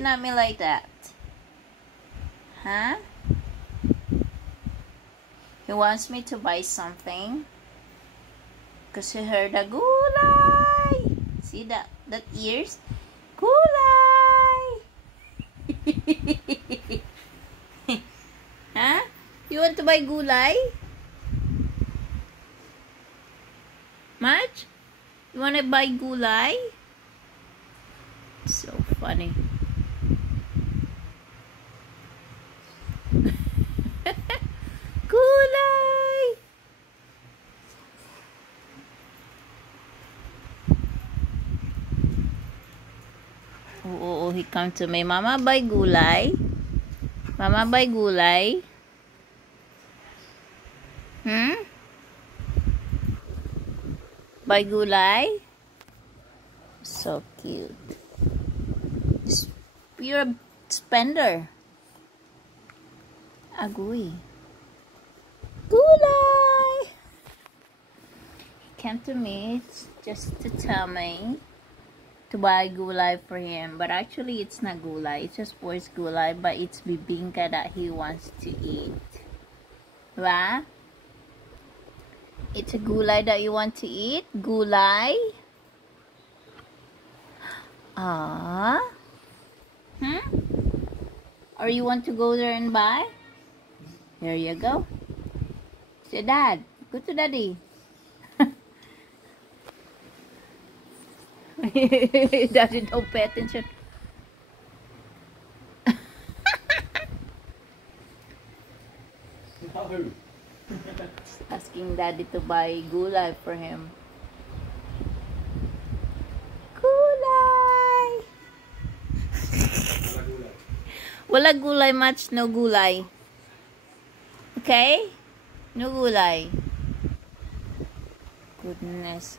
looking at me like that? Huh? He wants me to buy something because he heard a gulay. See that ears? Gulay. Huh? You want to buy gulay? Marge? You want to buy gulay? So funny. Gulay! Oh, he come to me. Mama, buy gulay. Mama, buy gulay. Buy gulay? So cute. You're a spender. Agoy. Gulay! He came to me just to tell me to buy gulay for him. But actually, it's not gulay. It's just boys gulay. But it's bibingka that he wants to eat. Right? It's a gulay that you want to eat? Gulay? Ah? Or you want to go there and buy? Here you go. Say, Dad. Go to Daddy. Daddy don't pay attention. Asking Daddy to buy gulay for him. Gulay! Wala gulay much, no gulay. Okay? No gulay. Goodness.